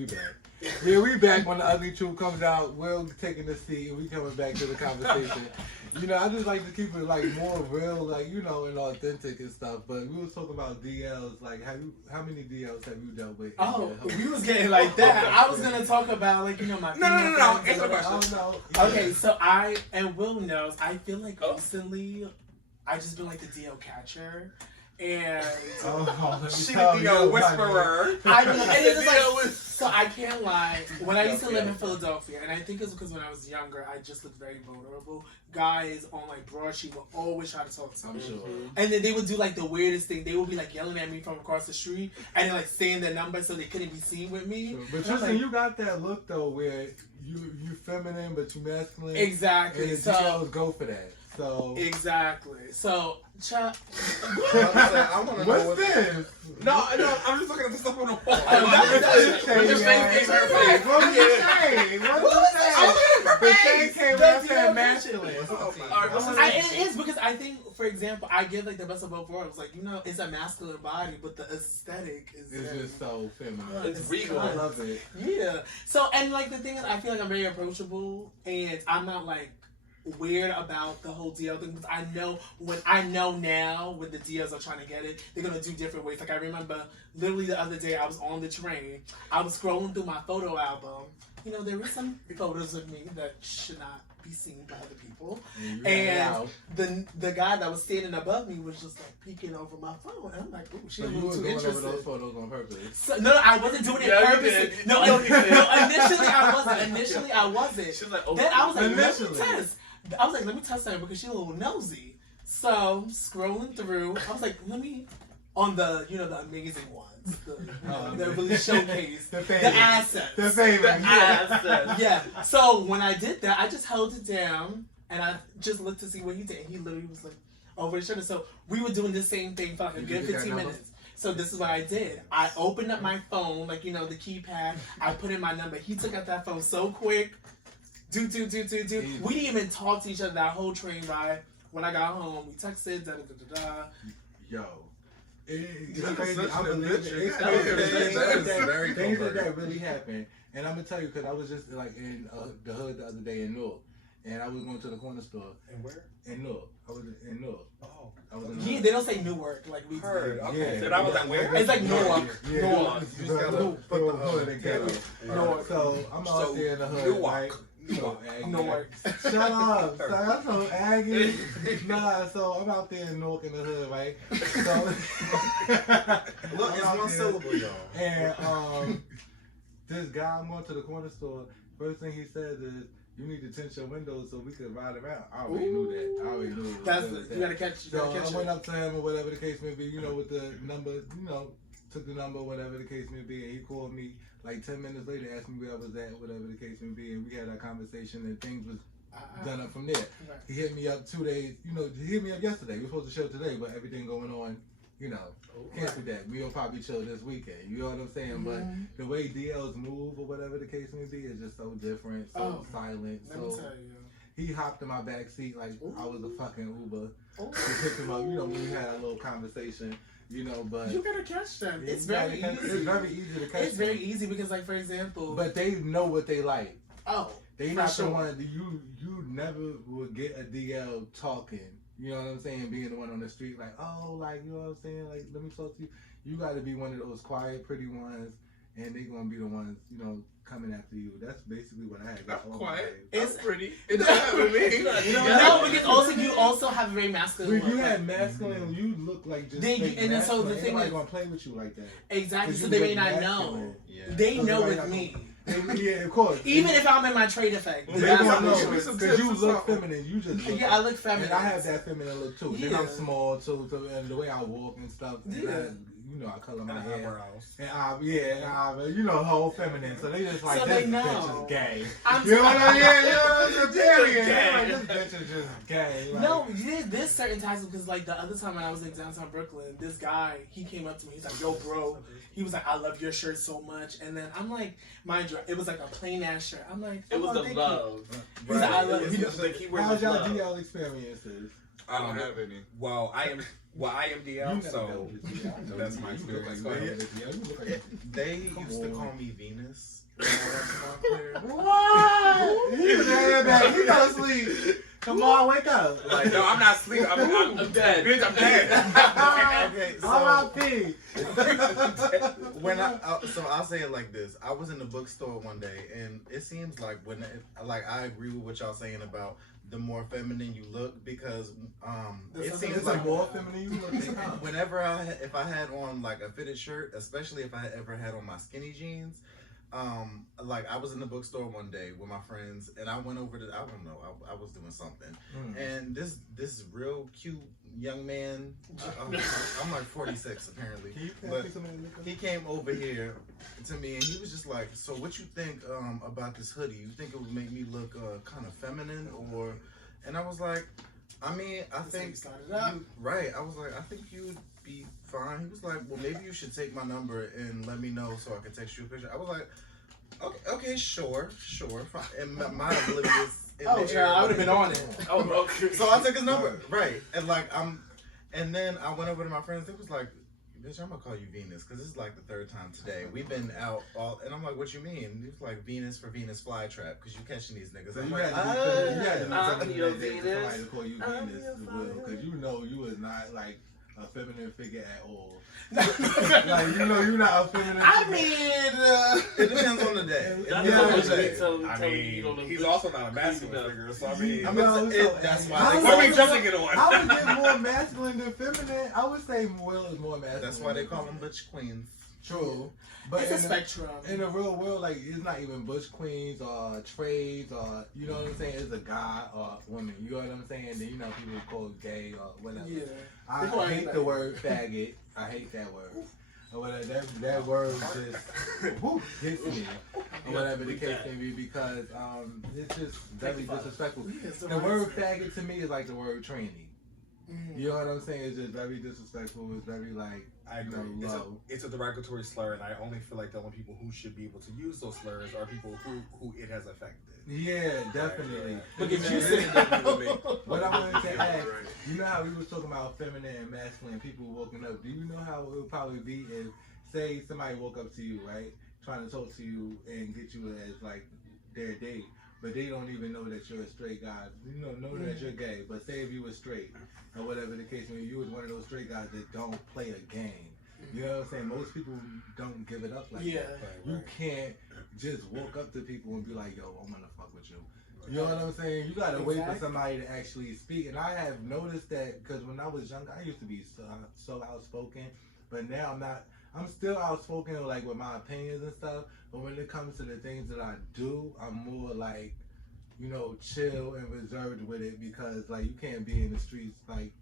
we back. Yeah, we back when the ugly truth comes out. Will taking the seat and we coming back to the conversation. You know, I just like to keep it like more real, like, you know, and authentic and stuff. But we was talking about DLs. Like, how many DLs have you dealt with? Oh, we was getting like that. I was gonna talk about like, you know, my No. Answer the question. Oh no. Okay, so and Will knows. I feel like recently, I just been like the DL catcher. And she the DL whisperer. I mean, and it's like, so I can't lie. When I used to live in Philadelphia, and I think it's because when I was younger, I just looked very vulnerable. Guys on like broadsheet would always try to talk to me. I'm sure. And then they would do like the weirdest thing. They would be like yelling at me from across the street and then like saying their number so they couldn't be seen with me. Sure. But Tristan, you got that look though where you feminine but you masculine. Exactly. And the DLs go for that. So exactly. So I want to know what's this? No, I'm just looking at the stuff on the wall. What you saying? What you saying? The thing came when I said masculine. It is because I think, for example, I give like the best of both worlds. Like, you know, it's a masculine body, but the aesthetic is just so feminine. It's regal. I love it. Yeah. So, and like the thing is, I feel like I'm very approachable, and I'm not like weird about the whole DL thing because I know now when the DLs are trying to get it, they're gonna do different ways. Like I remember literally the other day I was on the train, I was scrolling through my photo album. You know, there were some photos of me that should not be seen by other people. And the guy that was standing above me was just like peeking over my phone. And I'm like, ooh, she's a little too interested. Over those photos on purpose. So, no, I wasn't doing it purposely. No, initially I wasn't. She's like, oh, then I was like, let me test. I was like, let me test her because she's a little nosy. So scrolling through, I was like, let me on the the amazing ones, that really showcase the assets, the favorite, yeah. So when I did that, I just held it down and I just looked to see what he did. And he literally was like over his shoulder. So we were doing the same thing for like a good 15 minutes. So this is what I did. I opened up my phone, like the keypad. I put in my number. He took out that phone so quick. Do. We didn't even talk to each other that whole train ride. When I got home, we texted. Yo, it's crazy. I believe it. It's crazy. Things like that really happen. And I'm gonna tell you because I was just like in the hood the other day in Newark, and I was going to the corner store. And where? In Newark. I was in Newark. Oh. I was in yeah, they don't say Newark like we heard. Okay. Yeah. So that was like where? It's like Newark. Yeah. Newark. You just gotta put the hood together. Newark. So I'm out there in the hood, right? Newark. Shut up. So I'm so aggy. Nah, so I'm out there in Newark in the hood, right? So look, it's one syllable, y'all. And this guy, I'm going to the corner store. First thing he says is, "You need to tint your windows so we can ride around." I already knew that. I already knew that. You gotta catch. So I went up to him or whatever the case may be. With the number. Took the number, whatever the case may be, and he called me like 10 minutes later, asked me where I was at, whatever the case may be, and we had our conversation, and things was done up from there. Right. He hit me up 2 days. He hit me up yesterday. We were supposed to show today, but everything going on. Cancel that. We'll probably chill this weekend. You know what I'm saying? But the way DLs move or whatever the case may be is just so different, so silent. Let me tell you. He hopped in my back seat like I was a fucking Uber to pick him up. When we had a little conversation. But you gotta catch them. It's very easy. It's very easy to catch. It's very easy because, like, for example. But they know what they like. Oh, they not the one. You never would get a DL talking. You know what I'm saying? Being the one on the street, like, oh, like, you know what I'm saying? Like, let me talk to you. You got to be one of those quiet, pretty ones, and they gonna be the ones, coming after you. That's basically what I had. That's quiet. It's pretty. It doesn't happen to me. No, because you also have a very masculine. When you have masculine, you look like just. And so the thing is, gonna play with you like that. Exactly. So they may not know. Yeah. They know with me. Yeah, of course. Even if I'm in my trade effect. They don't know. Because you look feminine. You just look. Yeah, I look feminine. And I have that feminine look too. Yeah. Then I'm small too, and the way I walk and stuff. Yeah. I color my hair. Eyebrows. And whole feminine. So they just like, so this bitch is gay. You know what I mean? You're this bitch is just gay. Like, no, there's certain times because like the other time when I was in downtown Brooklyn, this guy, he came up to me. He's like, yo, bro. He was like, I love your shirt so much. And then I'm like, mind you, it was like a plain ass shirt. I'm like, it was the love. He's like, I love you. How's y'all DL experiences? I don't have any. Well, I am Well, I am DL, so that's my experience. Go ahead. They used to call me Venus. What? He's dead. He go sleep. Come on, wake up. Like, no, I'm not sleeping. I'm dead. Bitch, I'm dead. Okay, R.I.P. So I'll say it like this. I was in the bookstore one day, and it seems like I agree with what y'all saying about the more feminine you look, because it seems like more feminine you look. Whenever if I had on like a fitted shirt, especially if I ever had on my skinny jeans. Like I was in the bookstore one day with my friends, and I went over to I was doing something, and this real cute young man, I'm like 46 apparently, but he came over here to me, and he was just like, so what you think about this hoodie? You think it would make me look kind of feminine, or? And I was like, I mean, I think right. I was like, I think you would be fine. He was like, well, maybe you should take my number and let me know so I can text you a picture. I was like, okay, sure, fine. And my oblivious. Oh, child, I would have been on it. Oh, okay. So I took his number, right? And like and then I went over to my friends. It was like, bitch, I'm gonna call you Venus because this is like the third time today. We've been out all, and I'm like, what you mean? And he was like, Venus for Venus flytrap because you catching these niggas. So I'm you like, had I'm to your somebody Venus. to call you Venus, because you know you was not like a feminine figure at all. Like you know you're not a feminine. I figure. mean, it depends on the day. I mean, he's also not a masculine figure, so I mean, that's why I would get more masculine than feminine. I would say Will is more masculine. That's why they call them butch queens. True. But it's a spectrum. In the real world, like, it's not even butch queens or trades or, you know what I'm saying? It's a guy or woman. You know what I'm saying? Then, you know, people call it gay or whatever. Yeah. I hate the word faggot. I hate that word. Or whatever. That word just hits me. Or whatever the case may be, because it's just very disrespectful. The word faggot to me is like the word tranny. You know what I'm saying? It's just very disrespectful. It's very like, I agree. It's a derogatory slur, and I only feel like the only people who should be able to use those slurs are people who it has affected. Yeah, definitely. Look at you. What I wanted to ask, you know how we was talking about feminine and masculine people waking up. Do you know how it would probably be if, say, somebody woke up to you, right, trying to talk to you and get you as like their date, but they don't even know that you're a straight guy. You know that you're gay, but say if you were straight or whatever the case may be, you was one of those straight guys that don't play a game. You know what I'm saying? Most people don't give it up like that. You can't just walk up to people and be like, yo, I'm gonna fuck with you. You know what I'm saying? You gotta wait for somebody to actually speak. And I have noticed that because when I was younger, I used to be so outspoken, but now I'm not. I'm still outspoken like with my opinions and stuff, but when it comes to the things that I do, I'm more like, you know, chill and reserved with it, because like you can't be in the streets like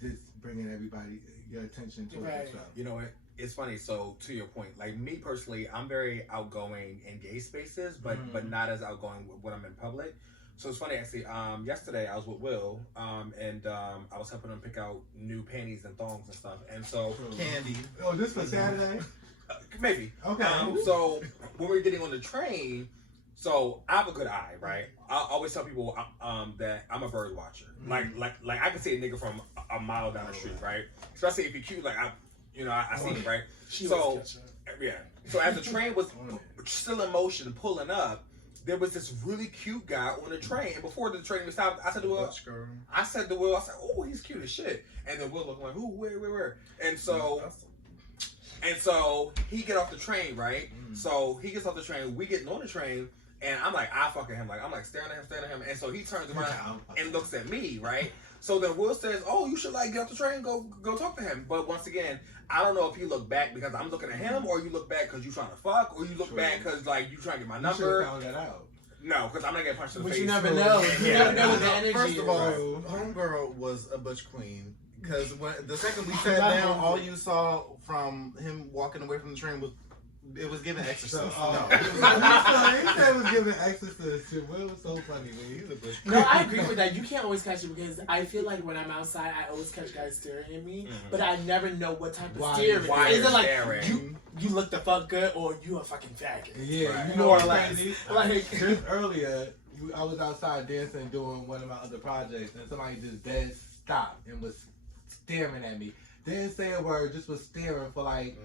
just bringing everybody your attention to yourself. You know, it's funny. So to your point, like me personally, I'm very outgoing in gay spaces, but not as outgoing when I'm in public. So it's funny actually. Yesterday I was with Will, and I was helping him pick out new panties and thongs and stuff. And so Candy. Oh, this for Saturday? Maybe. Okay. So when we were getting on the train, so I have a good eye, right? I always tell people that I'm a bird watcher. Like I can see a nigga from a mile down the street, right? Especially if you're cute, like I see it, right? So as the train was still in motion, pulling up, there was this really cute guy on the train. And before the train was stopped, I said to Will, oh, he's cute as shit. And then Will looked like, who, where? And so he get off the train, right? So he gets off the train, we getting on the train, and I'm like, I fucking him. Like, I'm like staring at him. And so he turns around and looks at me, right? So then Will says, oh, you should like get off the train, go talk to him. But once again, I don't know if you look back because I'm looking at him, or you look back because you trying to fuck, or you look back because like you trying to get my number. You should have found that out. No, because I'm not getting punched in the face. But you never know. You never know what the energy is. First of all, homegirl was a butch queen. Because the second we sat down, all you saw from him walking away from the train was giving Exorcist. He said it was giving Exorcist. Will was so funny, man. He's a butch queen. No, I agree with that. You can't always catch it, because I feel like when I'm outside, I always catch guys staring at me, but I never know what type of staring. Is it like you look the fuck good, or you a fucking faggot? Yeah, you know more what's or less. crazy? Like just earlier, I was outside dancing doing one of my other projects, and somebody just dead stopped and was staring at me. Didn't say a word, just was staring for like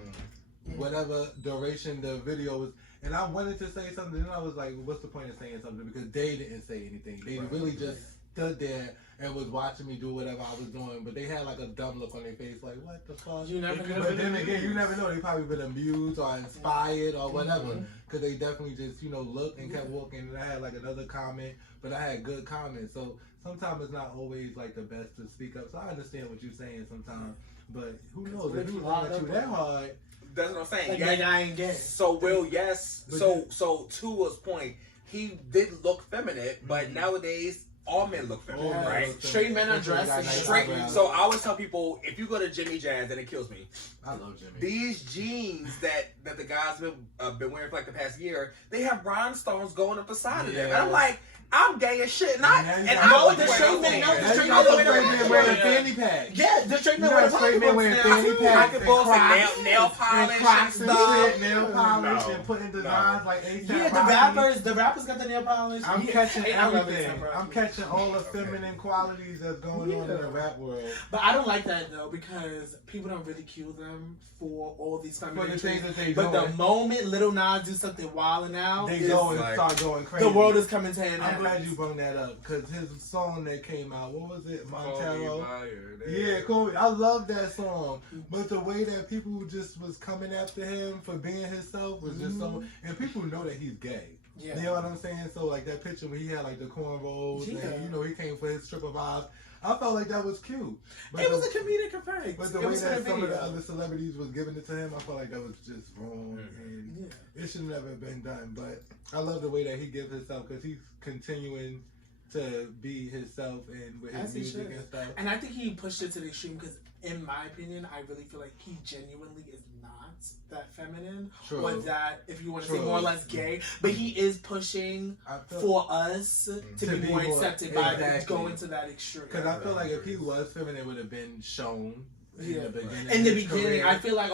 whatever duration the video was. And I wanted to say something, and I was like, what's the point of saying something? Because they didn't say anything. They really just stood there and was watching me do whatever I was doing. But they had like a dumb look on their face, like, what the fuck? You never know. But then again, you never know. They probably been amused or inspired or whatever. Because they definitely just, looked and kept walking. And I had like another comment, but I had good comments. So sometimes it's not always like the best to speak up. So I understand what you're saying sometimes. But who knows? If you look at you that hard. That's what I'm saying. Like, yeah, I ain't gay. So Will, yes. So to Will's point, he did look feminine, but nowadays all men look feminine, right? Straight men are dressing straight. So I always tell people, if you go to Jimmy Jazz, and it kills me. I love Jimmy. These jeans that the guys been wearing for like the past year, they have rhinestones going up the side of them. And I'm like, I'm gay as shit, and the straight men wearing fanny pack. Yeah, the straight men wearing fanny pack, nail polish and stuff, nail polish, and putting designs like A$AP. Yeah, the rappers got the nail polish. I'm catching everything. I'm catching all the feminine qualities that's going on in the rap world. But I don't like that though, because people don't ridicule them for all these feminine things that they But the moment Lil Nas do something wild now, they go and start going crazy. The world is coming to an end. I'm glad you brought that up, because his song that came out, what was it, Montero? Yeah, cool. I love that song, but the way that people just was coming after him for being himself was just so, and people know that he's gay. Yeah. You know what I'm saying? So like that picture when he had like the cornrows and he came for his stripper vibes. I felt like that was cute. But it was a comedic effect. But the way that some of the other celebrities was giving it to him, I felt like that was just wrong, and it should never have been done. But I love the way that he gives himself, because he's continuing to be himself and with his music and stuff. And I think he pushed it to the extreme, because in my opinion, I really feel like he genuinely is not that feminine, or that, if you want to say, more or less gay, but he is pushing for us to be more accepted by going to that extreme. Because I feel like if he was feminine, it would have been shown. In the beginning, I feel like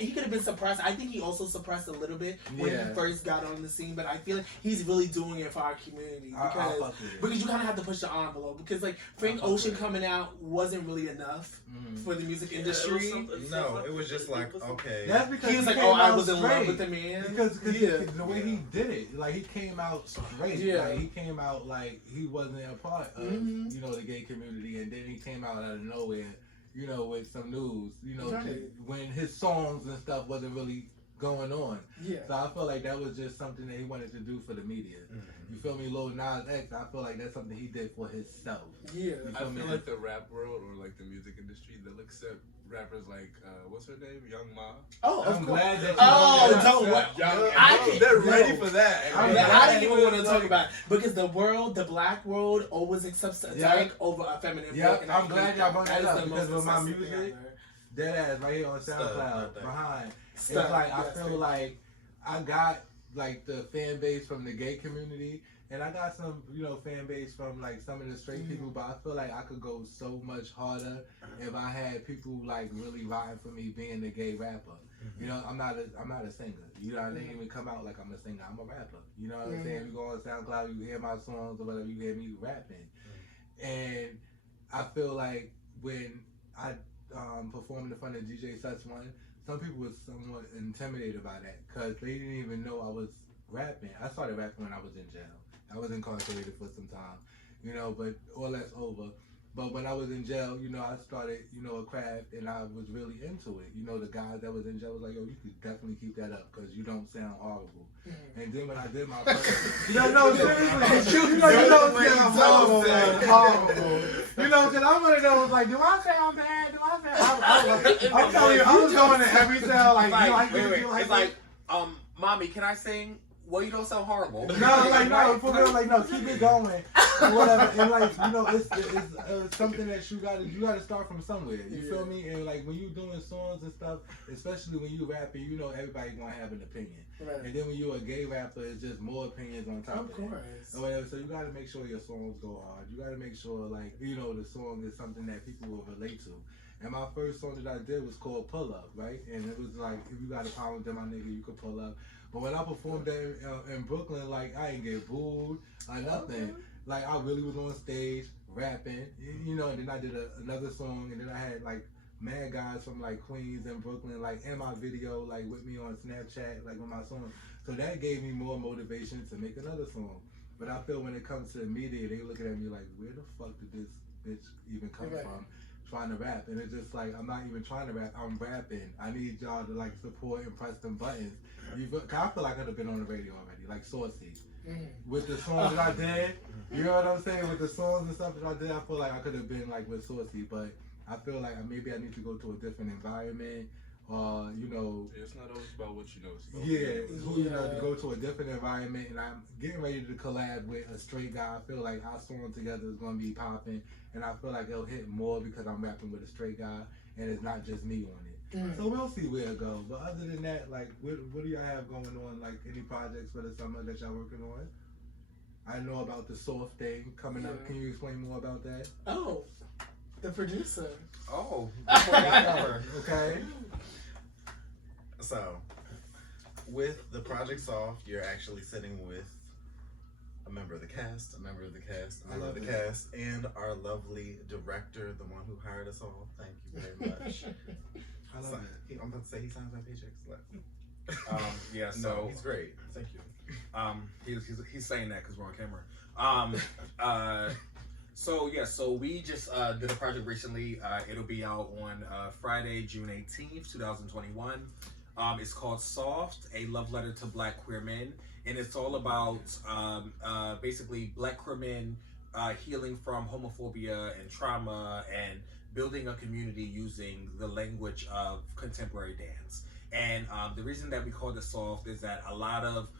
he could have been suppressed. I think he also suppressed a little bit when he first got on the scene, but I feel like he's really doing it for our community, because you kind of have to push the envelope, because like Frank Ocean coming out wasn't really enough for the music industry. It was just like, okay. That's because he was like, I was in love with the man. Because the way he did it, like he came out straight. Like he came out like he wasn't a part of the gay community, and then he came out of nowhere. With some news, when his songs and stuff wasn't really going on. Yeah. So I feel like that was just something that he wanted to do for the media. You feel me? Lil Nas X, I feel like that's something he did for himself. Yeah. I feel like the rap world, or like the music industry, they'll accept rappers like, what's her name? Young Ma. Oh, I'm glad that they're ready for that. I didn't even want to talk about it, because the black world always accepts a dyke over a feminine book. I'm glad y'all brought that up, because with my music, that ass right here on SoundCloud behind. It's like, I feel like I got like the fan base from the gay community, and I got some, fan base from like some of the straight people, but I feel like I could go so much harder if I had people like really riding for me being a gay rapper. I'm not a singer. I didn't even come out like I'm a singer. I'm a rapper. You know what I'm saying? You go on SoundCloud, you hear my songs or whatever, you hear me rapping. And I feel like when I performed in front of DJ Such One, some people were somewhat intimidated by that, because they didn't even know I was rapping. I started rapping when I was in jail. I was incarcerated for some time, but all that's over. But when I was in jail, I started, a craft, and I was really into it. The guys that was in jail was like, yo, you could definitely keep that up, because you don't sound horrible. And then when I did my first, seriously, you don't sound horrible. Because I'm one of those, like, do I sound bad? Do I sound? I'm telling you, I was going to every cell, like, it's like, mommy, can I sing? Well, you don't sound horrible. No, for real, no, keep it going, or whatever. And it's something that you gotta start from somewhere. You feel me? And like when you doing songs and stuff, especially when you rapping, everybody gonna have an opinion. Right. And then when you a gay rapper, it's just more opinions on top of it. Or whatever. So you gotta make sure your songs go hard. You gotta make sure the song is something that people will relate to. And my first song that I did was called Pull Up, right? And it was like, if you got a problem with them, my nigga, you could pull up. But when I performed that in Brooklyn, like I ain't get booed or nothing. Okay. Like I really was on stage rapping, you know. And then I did another song, and then I had like mad guys from like Queens and Brooklyn, like in my video, like with me on Snapchat, like with my song. So that gave me more motivation to make another song. But I feel when it comes to the media, they looking at me like, where the fuck did this bitch even come from? Trying to rap, and it's just like I'm not even trying to rap. I'm rapping. I need y'all to like support and press them buttons. I feel like I could have been on the radio already, like Saucy. With the songs that I did, you know what I'm saying? With the songs and stuff that I did, I feel like I could have been like with Saucy, but I feel like maybe I need to go to a different environment, you know. It's not always about what you know. You know, to go to a different environment, and I'm getting ready to collab with a straight guy. I feel like our song together is gonna be popping, and I feel like it'll hit more because I'm rapping with a straight guy, and it's not just me on it. So we'll see where it goes. But other than that, like, what do y'all have going on? Like, any projects for the summer that y'all working on? I know about the soft thing coming up. Can you explain more about that? Oh, the producer. Oh, okay. So, with the Project Soft, you're actually sitting with a member of the cast, and our lovely director, the one who hired us all. Thank you very much. I love it. I'm about to say he signs my paychecks. Yeah, so No, he's great. Thank you. He's saying that because we're on camera. So we just did a project recently. It'll be out on Friday, June 18th, 2021. It's called Soft, a love letter to Black queer men, and it's all about basically Black queer men healing from homophobia and trauma and building a community using the language of contemporary dance. And the reason that we call it Soft is that a lot of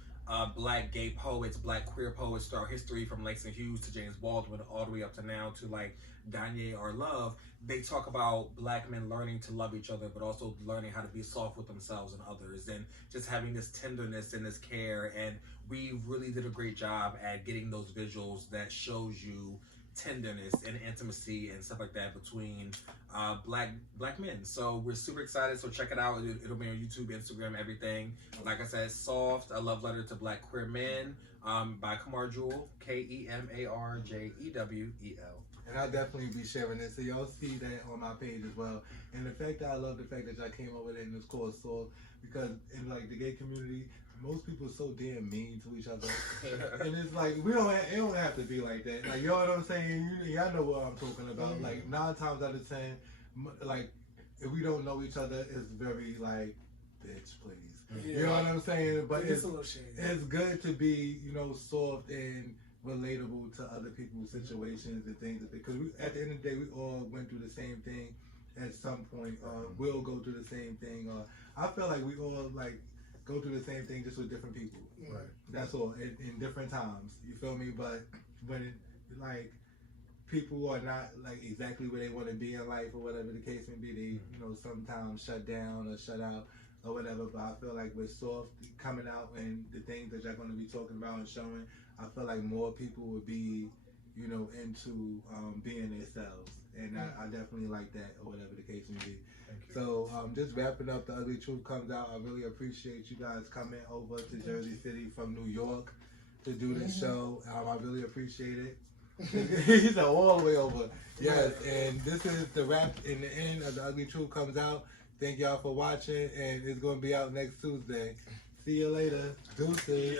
Black gay poets, Black queer poets throughout history, from Langston Hughes to James Baldwin all the way up to now to like Danye or Love, they talk about Black men learning to love each other, but also learning how to be soft with themselves and others, and just having this tenderness and this care. And we really did a great job at getting those visuals that shows you tenderness and intimacy and stuff like that between black men. So we're super excited. So check it out. It'll be on YouTube, Instagram, everything. Like I said, Soft, a love letter to Black queer men, by Kamar Jewel, KemarJewel. And I'll definitely be sharing this, so y'all see that on my page as well. And the fact that I love the fact that y'all came over there and it's called Soft, because in like the gay community, most people are so damn mean to each other, and it's like it don't have to be like that. Like, you know what I'm saying? Y'all know what I'm talking about. Like 9 times out of 10, like if we don't know each other, it's very like, bitch, please. You know what I'm saying? But it's good to be, you know, soft and relatable to other people's situations and things, because at the end of the day, we all went through the same thing at some point. We'll go through the same thing. I feel like we all like go through the same thing, just with different people. Right. That's all, in different times. You feel me? But when it, like, people are not like exactly where they want to be in life or whatever the case may be, they, you know, sometimes shut down or shut out or whatever. But I feel like with Soft coming out and the things that you're going to be talking about and showing, I feel like more people would be, you know, into being themselves. And I definitely like that, or whatever the case may be. So just wrapping up, The Ugly Truth comes out. I really appreciate you guys coming over to Jersey City from New York to do this show. I really appreciate it. He's all the way over. Yes, and this is the wrap in the end of The Ugly Truth comes out. Thank y'all for watching, and it's going to be out next Tuesday. See you later. Deuces.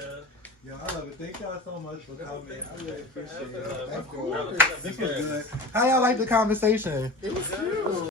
Yo, I love it. Thank y'all so much for coming. I really appreciate it. Of course. This was good. How y'all like the conversation? It was cute.